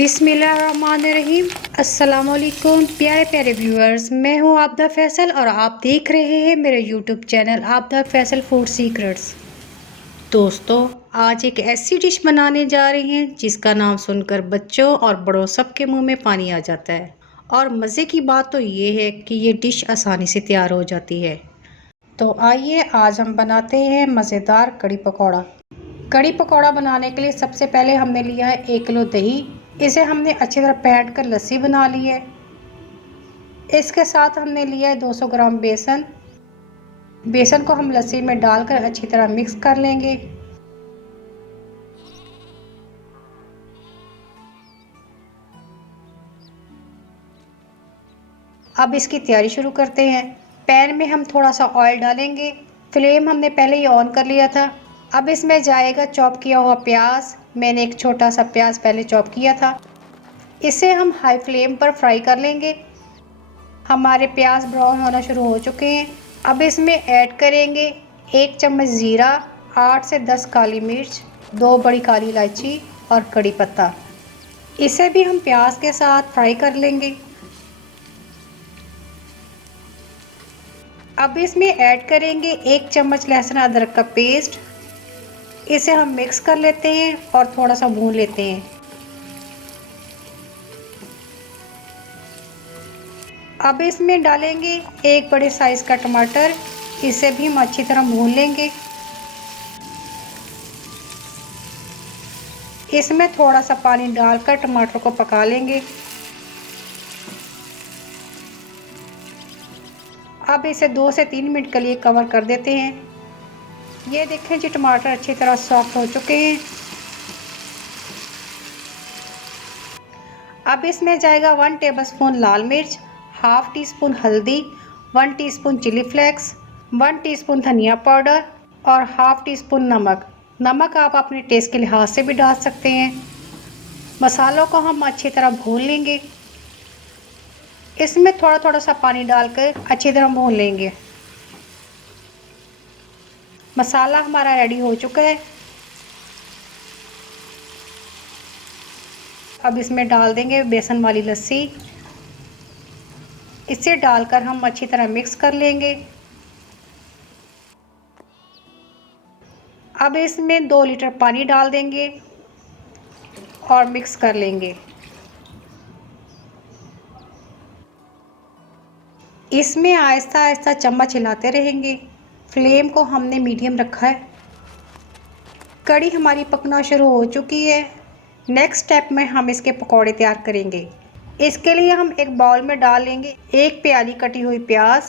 बिस्मिल्लाहिर्रहमानिर्रहीम। अस्सलामुअलैकुम प्यारे प्यारे व्यूअर्स, मैं हूँ आबदा फैसल और आप देख रहे हैं मेरे YouTube channel Abda Faisal food secrets. दोस्तों, आज एक ऐसी डिश बनाने जा रहे हैं जिसका नाम सुनकर बच्चों और बड़ों सबके मुंह में पानी आ जाता है। और मज़े की बात तो ये है कि ये डिश आसानी से तैयार हो जाती है। तो आइए आज हम बनाते हैं मज़ेदार कड़ी पकौड़ा। कड़ी पकौड़ा बनाने के लिए सबसे पहले हमने लिया है 1 किलो दही। इसे हमने अच्छी तरह फेंट कर लस्सी बना ली है। इसके साथ हमने लिया है 200 ग्राम बेसन। बेसन को हम लस्सी में डालकर अच्छी तरह मिक्स कर लेंगे। अब इसकी तैयारी शुरू करते हैं। पैन में हम थोड़ा सा ऑयल डालेंगे। फ्लेम हमने पहले ही ऑन कर लिया था। अब इसमें जाएगा चॉप किया हुआ प्याज। मैंने एक छोटा सा प्याज पहले चॉप किया था। इसे हम हाई फ्लेम पर फ्राई कर लेंगे। हमारे प्याज ब्राउन होना शुरू हो चुके हैं। अब इसमें ऐड करेंगे 1 चम्मच ज़ीरा, 8 से 10 काली मिर्च, 2 बड़ी काली इलायची और कड़ी पत्ता। इसे भी हम प्याज के साथ फ्राई कर लेंगे। अब इसमें ऐड करेंगे 1 चम्मच लहसुन अदरक का पेस्ट। इसे हम मिक्स कर लेते हैं और थोड़ा सा भून लेते हैं। अब इसमें डालेंगे 1 बड़े साइज़ का टमाटर। इसे भी हम अच्छी तरह भून लेंगे। इसमें थोड़ा सा पानी डालकर टमाटर को पका लेंगे। अब इसे 2 से 3 मिनट के लिए कवर कर देते हैं। ये देखें जी, टमाटर अच्छी तरह सॉफ्ट हो चुके हैं। अब इसमें जाएगा 1 टेबलस्पून लाल मिर्च, हाफ टी स्पून हल्दी, 1 टीस्पून चिली फ्लेक्स, 1 टीस्पून धनिया पाउडर और हाफ टी स्पून नमक। नमक आप अपने टेस्ट के लिहाज से भी डाल सकते हैं। मसालों को हम अच्छी तरह भून लेंगे। इसमें थोड़ा थोड़ा सा पानी डालकर अच्छी तरह भून लेंगे। मसाला हमारा रेडी हो चुका है। अब इसमें डाल देंगे बेसन वाली लस्सी। इसे डालकर हम अच्छी तरह मिक्स कर लेंगे। अब इसमें 2 लीटर पानी डाल देंगे और मिक्स कर लेंगे। इसमें आहिस्ता आहिस्ता चम्मच हिलाते रहेंगे। फ्लेम को हमने मीडियम रखा है। कड़ी हमारी पकना शुरू हो चुकी है। नेक्स्ट स्टेप में हम इसके पकौड़े तैयार करेंगे। इसके लिए हम एक बाउल में डाल लेंगे 1 प्याली कटी हुई प्याज।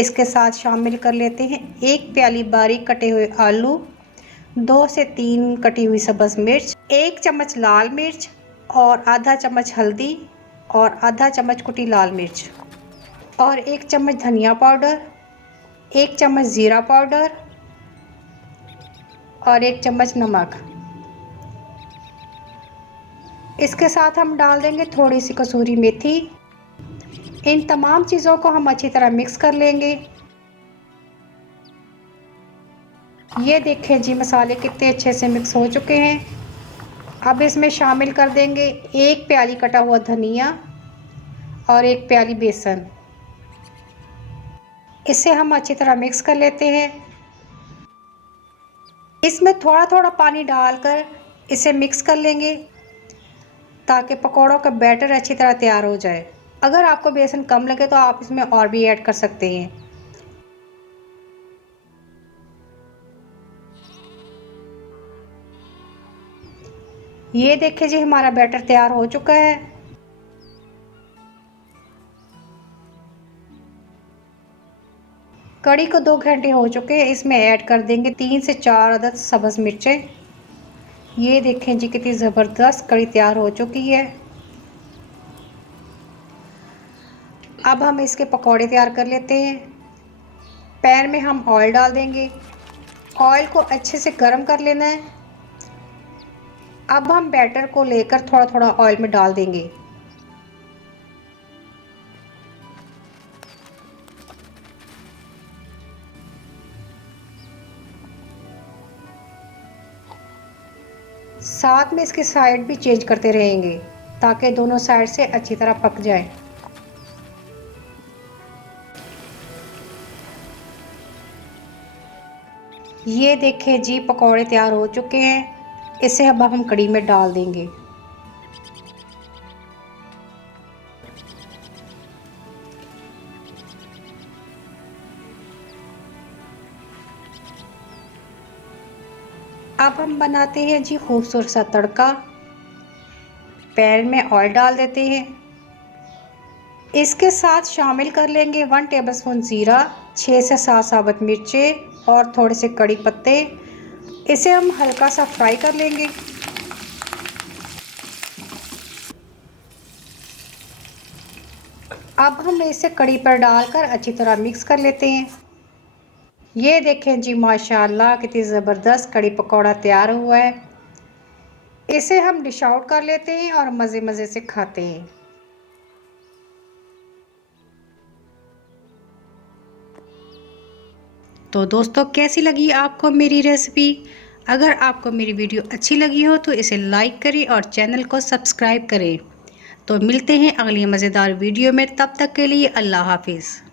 इसके साथ शामिल कर लेते हैं 1 प्याली बारीक कटे हुए आलू, 2 से 3 कटी हुई सब्ज़ मिर्च, 1 चम्मच लाल मिर्च और आधा चम्मच हल्दी और आधा चम्मच कुटी लाल मिर्च और 1 चम्मच धनिया पाउडर, 1 चम्मच ज़ीरा पाउडर और 1 चम्मच नमक। इसके साथ हम डाल देंगे थोड़ी सी कसूरी मेथी। इन तमाम चीज़ों को हम अच्छी तरह मिक्स कर लेंगे। ये देखें जी, मसाले कितने अच्छे से मिक्स हो चुके हैं। अब इसमें शामिल कर देंगे 1 प्याली कटा हुआ धनिया और 1 प्याली बेसन। इसे हम अच्छी तरह मिक्स कर लेते हैं। इसमें थोड़ा थोड़ा पानी डालकर इसे मिक्स कर लेंगे ताकि पकौड़ों का बैटर अच्छी तरह तैयार हो जाए। अगर आपको बेसन कम लगे तो आप इसमें और भी ऐड कर सकते हैं। ये देखिए जी, हमारा बैटर तैयार हो चुका है। कड़ी को 2 घंटे हो चुके हैं। इसमें ऐड कर देंगे 3 से 4 अदद सब्ज़ मिर्चें। ये देखें जी, कितनी ज़बरदस्त कड़ी तैयार हो चुकी है। अब हम इसके पकौड़े तैयार कर लेते हैं। पैन में हम ऑयल डाल देंगे। ऑयल को अच्छे से गर्म कर लेना है। अब हम बैटर को लेकर थोड़ा थोड़ा ऑयल में डाल देंगे। साथ में इसकी साइड भी चेंज करते रहेंगे ताकि दोनों साइड से अच्छी तरह पक जाए। ये देखें जी, पकौड़े तैयार हो चुके हैं। इसे अब हम कढ़ी में डाल देंगे। अब हम बनाते हैं जी खूबसूरत सा तड़का। पैन में ऑयल डाल देते हैं। इसके साथ शामिल कर लेंगे 1 टेबलस्पून ज़ीरा, 6 से 7 साबुत मिर्चें और थोड़े से कड़ी पत्ते। इसे हम हल्का सा फ्राई कर लेंगे। अब हम इसे कड़ी पर डालकर अच्छी तरह मिक्स कर लेते हैं। ये देखें जी, माशाल्लाह कितनी ज़बरदस्त कड़ी पकौड़ा तैयार हुआ है। इसे हम डिश आउट कर लेते हैं और मज़े मज़े से खाते हैं। तो दोस्तों, कैसी लगी आपको मेरी रेसिपी? अगर आपको मेरी वीडियो अच्छी लगी हो तो इसे लाइक करें और चैनल को सब्सक्राइब करें। तो मिलते हैं अगली मज़ेदार वीडियो में, तब तक के लिए अल्लाह हाफिज़।